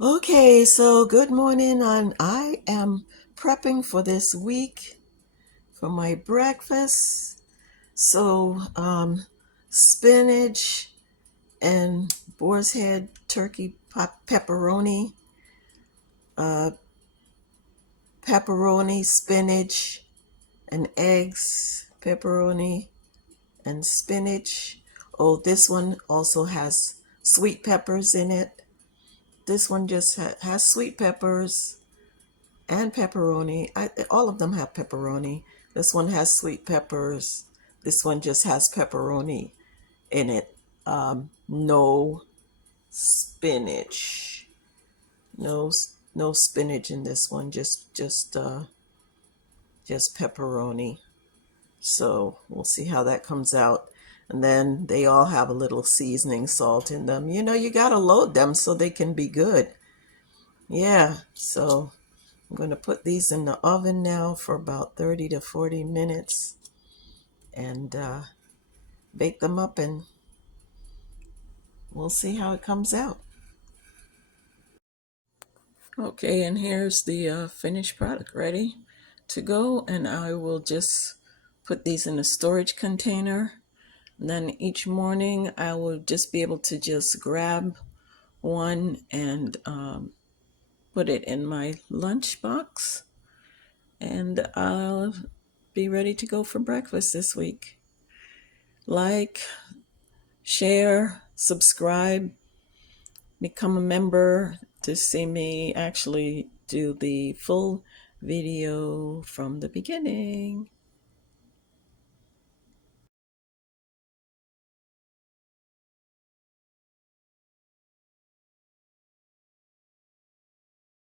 Okay, so good morning. I am prepping for this week for my breakfast. So, spinach and boar's head turkey pepperoni, uh, pepperoni, spinach, and eggs, pepperoni and spinach. Oh, this one also has sweet peppers in it. This one just has sweet peppers and pepperoni. All of them have pepperoni. This one has sweet peppers. This one just has pepperoni in it. No spinach. No, no spinach in this one. Just pepperoni. So we'll see how that comes out. And then they all have a little seasoning salt in them. You gotta load them so they can be good. Yeah. So I'm going to put these in the oven now for about 30 to 40 minutes and bake them up, and we'll see how it comes out. Okay, and here's the finished product ready to go, and I will just put these in a storage container. And then each morning I will just be able to just grab one and put it in my lunch box, and I'll be ready to go for breakfast this week. Like, share, subscribe, become a member to see me actually do the full video from the beginning.